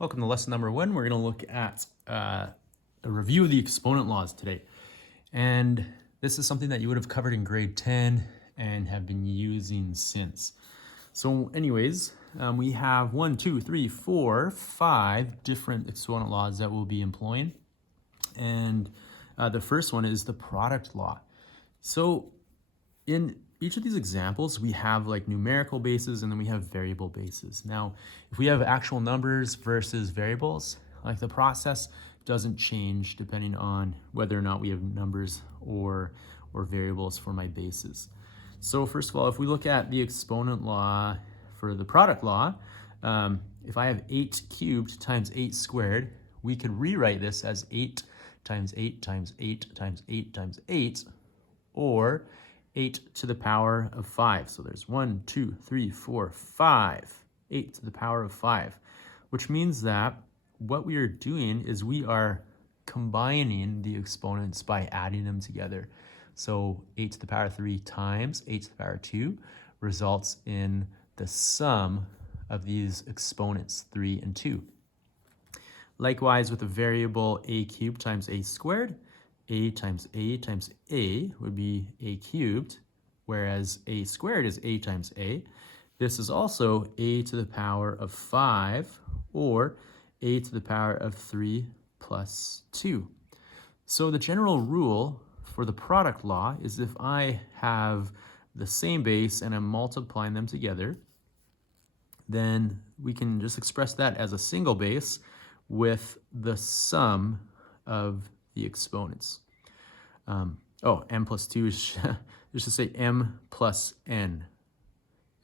Welcome to lesson number 1. We're going to look at a review of the exponent laws today. And this is something that you would have covered in grade 10 and have been using since. So anyways, we have 1, 2, 3, 4, 5 different exponent laws that we'll be employing. And the first one is the product law. So in each of these examples, we have like numerical bases and then we have variable bases. Now, if we have actual numbers versus variables, like the process doesn't change depending on whether or not we have numbers or variables for my bases. So first of all, if we look at the exponent law for the product law, if I have 8 cubed times 8 squared, we could rewrite this as 8 times 8 times 8 times 8 times 8, or 8 to the power of 5. So there's 1, 2, 3, 4, 5. 8 to the power of 5, which means that what we are doing is we are combining the exponents by adding them together. So 8 to the power 3 times 8 to the power 2 results in the sum of these exponents, 3 and 2. Likewise, with the variable a cubed times a squared, a times a times a would be a cubed, whereas a squared is a times a. This is also a to the power of 5, or a to the power of 3 plus 2. So the general rule for the product law is if I have the same base and I'm multiplying them together, then we can just express that as a single base with the sum of the exponents. M plus 2 is just to say m plus n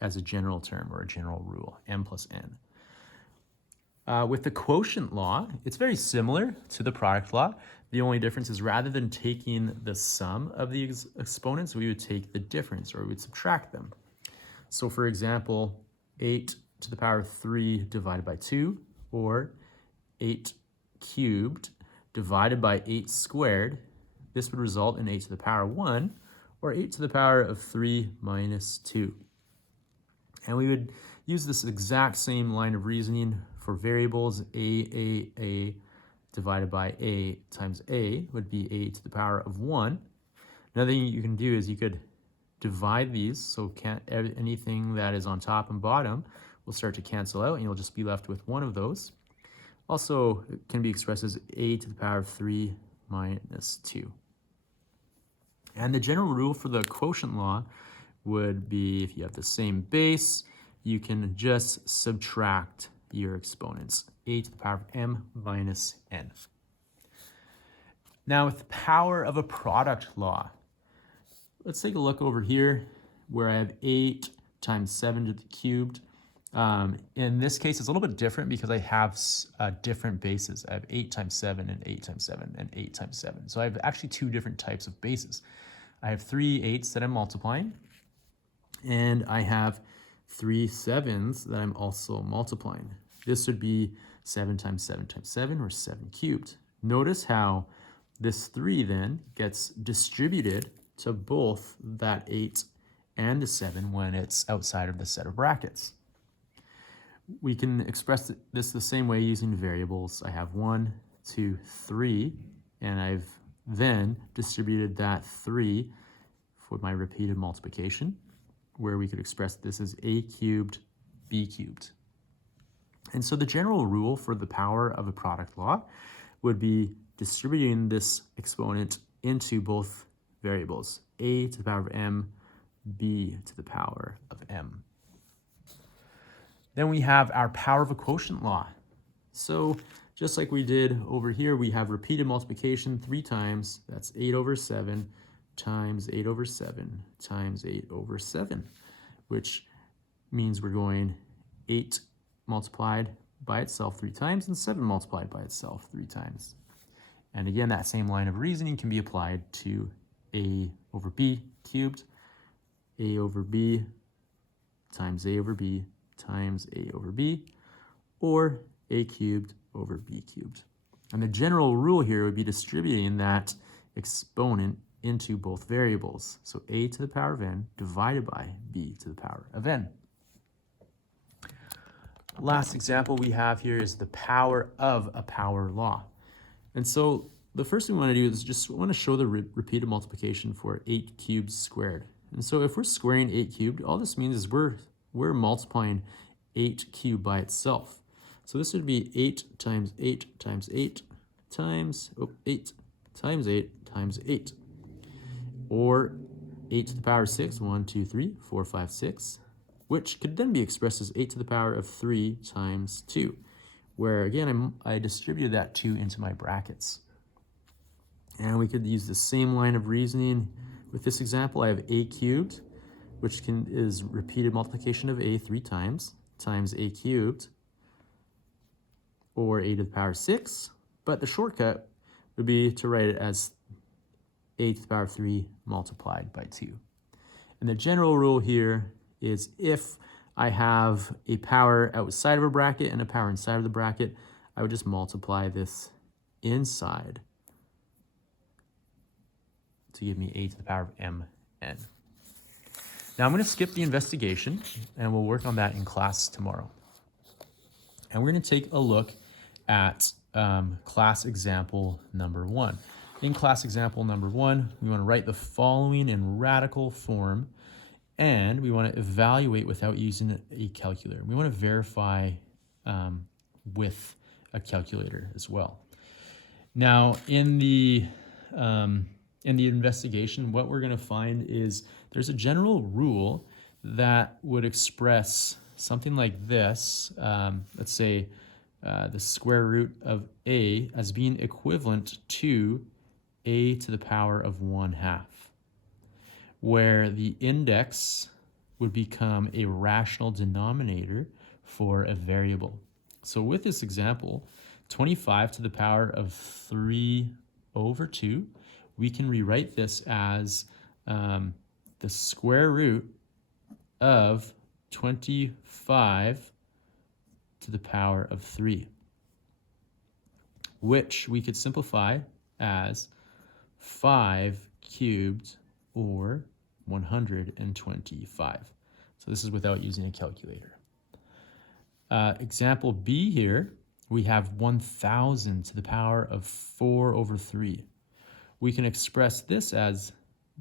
as a general term or a general rule, m plus n. With the quotient law, it's very similar to the product law. The only difference is rather than taking the sum of the exponents, we would take the difference, or we would subtract them. So for example, 8 to the power 3 divided by 2, or 8 cubed divided by 8 squared, this would result in 8 to the power 1, or 8 to the power of 3 minus 2. And we would use this exact same line of reasoning for variables. A divided by a times a would be a to the power of 1. Another thing you can do is you could divide these, so anything that is on top and bottom will start to cancel out, and you'll just be left with one of those. Also, it can be expressed as a to the power of 3 minus 2. And the general rule for the quotient law would be if you have the same base, you can just subtract your exponents, a to the power of m minus n. Now with the power of a product law, let's take a look over here where I have 8 times 7 to the cubed. In this case, it's a little bit different because I have different bases. I have 8 times 7 and 8 times 7 and 8 times 7. So I have actually 2 different types of bases. I have 3 8s that I'm multiplying, and I have 3 7s that I'm also multiplying. This would be 7 times 7 times 7, or 7 cubed. Notice how this 3 then gets distributed to both that 8 and the 7 when it's outside of the set of brackets. We can express this the same way using variables. I have 1, 2, 3, and I've then distributed that 3 for my repeated multiplication, where we could express this as a cubed, b cubed. And so the general rule for the power of a product law would be distributing this exponent into both variables, a to the power of m, b to the power of m. Then we have our power of a quotient law. So just like we did over here, we have repeated multiplication 3 times. That's 8 over 7 times 8 over 7 times 8 over 7, which means we're going 8 multiplied by itself 3 times and 7 multiplied by itself 3 times. And again, that same line of reasoning can be applied to a over b cubed, a over b times a over b times a over b, or a cubed over b cubed. And the general rule here would be distributing that exponent into both variables. So a to the power of n divided by b to the power of n. last example we have here is the power of a power law. And so the first thing we want to do is just want to show the repeated multiplication for 8 cubed squared. And so if we're squaring 8 cubed, all this means is we're multiplying 8 cubed by itself. So this would be 8 times 8 times 8 times 8 times 8 times 8. Or 8 to the power of 6, 1, 2, 3, 4, 5, 6, which could then be expressed as 8 to the power of 3 times 2, where again I distributed that 2 into my brackets. And we could use the same line of reasoning with this example. I have a cubed, which is repeated multiplication of a 3 times a cubed, or a to the power of 6. But the shortcut would be to write it as a to the power of 3 multiplied by 2. And the general rule here is if I have a power outside of a bracket and a power inside of the bracket, I would just multiply this inside to give me a to the power of mn. Now I'm going to skip the investigation, and we'll work on that in class tomorrow. And we're going to take a look at class example number 1. In class example number 1, we want to write the following in radical form, and we want to evaluate without using a calculator. We want to verify with a calculator as well. Now, in the investigation, what we're going to find is there's a general rule that would express something like this. Let's say the square root of a as being equivalent to a to the power of 1/2, where the index would become a rational denominator for a variable. So with this example, 25 to the power of 3/2, we can rewrite this as the square root of 25 to the power of 3, which we could simplify as 5 cubed, or 125. So this is without using a calculator. Example B here, we have 1,000 to the power of 4/3. We can express this as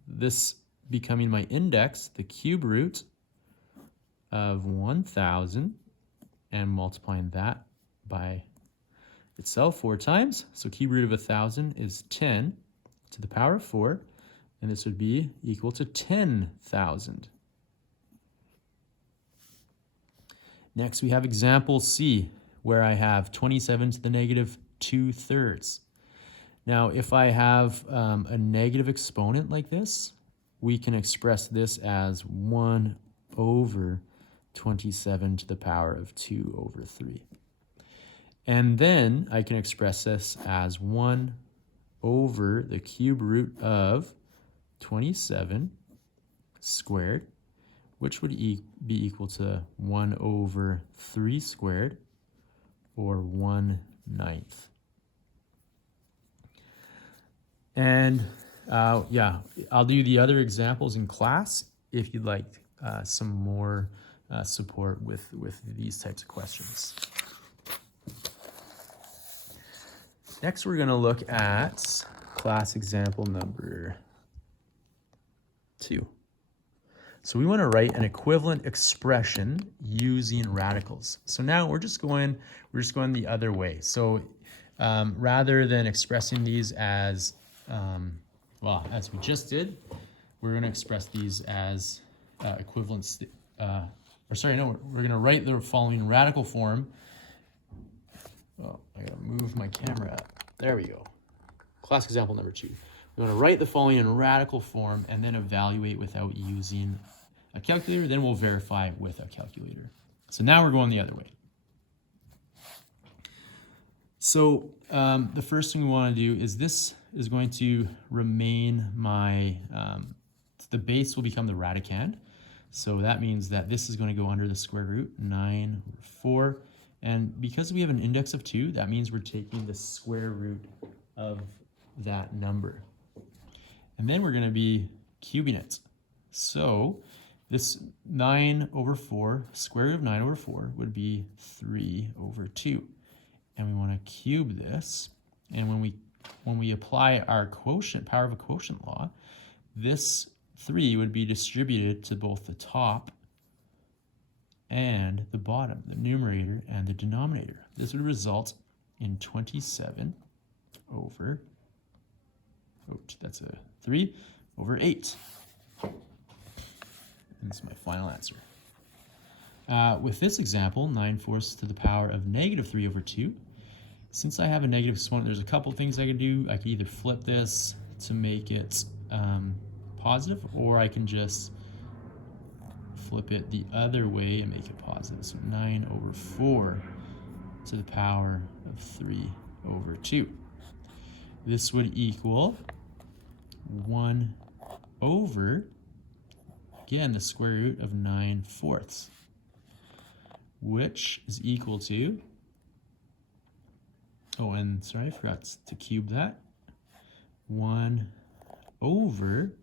this becoming my index, the cube root of 1,000, and multiplying that by itself 4 times. So cube root of 1,000 is 10 to the power of 4, and this would be equal to 10,000. Next, we have example C, where I have 27 to the negative 2/3. Now, if I have a negative exponent like this, we can express this as 1/27 to the power of 2/3. And then I can express this as 1 over the cube root of 27 squared, which would be equal to 1/3 squared, or 1/9. And yeah, I'll do the other examples in class if you'd like some more support with these types of questions. Next, we're going to look at class example number 2. So we want to write an equivalent expression using radicals. So now we're just going the other way. So rather than expressing these as as we just did, we're going to express these as equivalents. We're going to write the following radical form. Oh, I gotta move my camera up. There we go. Class example number 2. We want to write the following in radical form and then evaluate without using a calculator. Then we'll verify with a calculator. So now we're going the other way. So the first thing we want to do is this is going to remain my, the base will become the radicand. So that means that this is going to go under the square root, 9/4. And because we have an index of 2, that means we're taking the square root of that number. And then we're going to be cubing it. So This 9 over 4, square root of 9 over 4 would be 3 over 2. And we want to cube this. And when we apply our quotient, power of a quotient law, this 3 would be distributed to both the top and the bottom, the numerator and the denominator. This would result in 27 over, that's a 3, over 8. And this is my final answer. With this example, 9/4 to the power of negative 3 over 2. Since I have a negative exponent, there's a couple things I could do. I could either flip this to make it positive, or I can just flip it the other way and make it positive. So 9 over 4 to the power of 3 over 2. This would equal 1 over, again, the square root of 9/4, which is equal to, oh, and sorry, I forgot to cube that, 1 over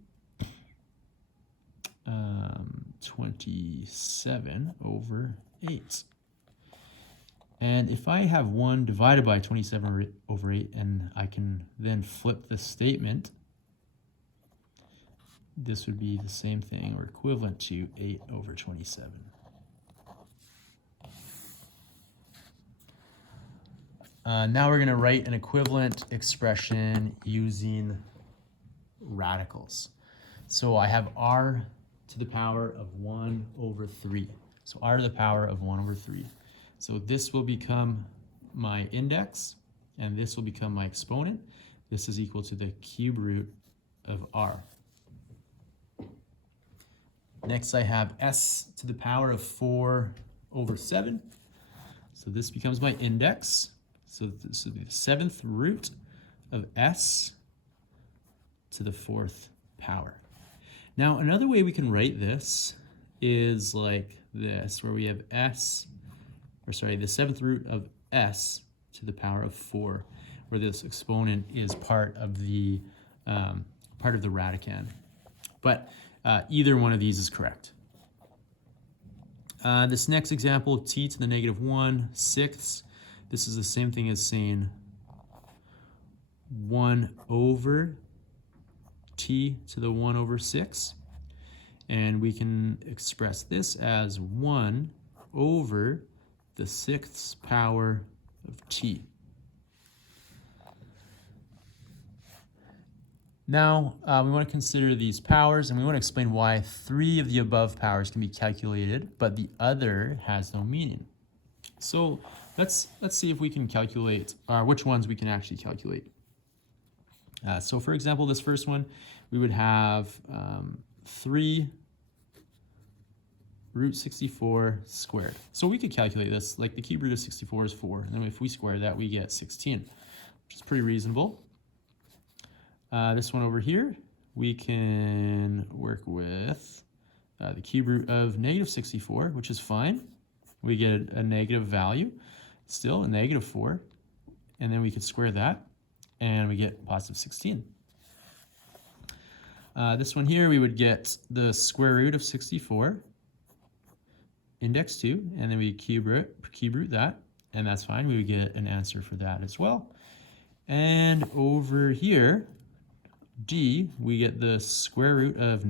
27 over 8. And if I have 1 divided by 27 over 8, and I can then flip the statement, this would be the same thing, or equivalent to 8 over 27. Now we're going to write an equivalent expression using radicals. So I have r to the power of 1 over 3. So r to the power of 1 over 3. So this will become my index, and this will become my exponent. This is equal to the cube root of r. Next, I have s to the power of 4 over 7. So this becomes my index. So this would be the 7th root of s to the 4th power. Now, another way we can write this is like this, where we have the 7th root of s to the power of 4, where this exponent is part of the radicand. But either one of these is correct. This next example, t to the negative 1/6. This is the same thing as saying 1 over t to the 1 over 6. And we can express this as 1 over the 6th power of t. Now, we want to consider these powers, and we want to explain why 3 of the above powers can be calculated, but the other has no meaning. So let's see if we can calculate, which ones we can actually calculate. So for example, this first one, we would have 3 root 64 squared. So we could calculate this, like the cube root of 64 is 4, and then if we square that, we get 16, which is pretty reasonable. This one over here, we can work with the cube root of negative 64, which is fine. We get a negative value, still a negative 4, and then we could square that, and we get positive 16. This one here, we would get the square root of 64, index 2, and then we cube root that, and that's fine. We would get an answer for that as well. And over here, D, we get the square root of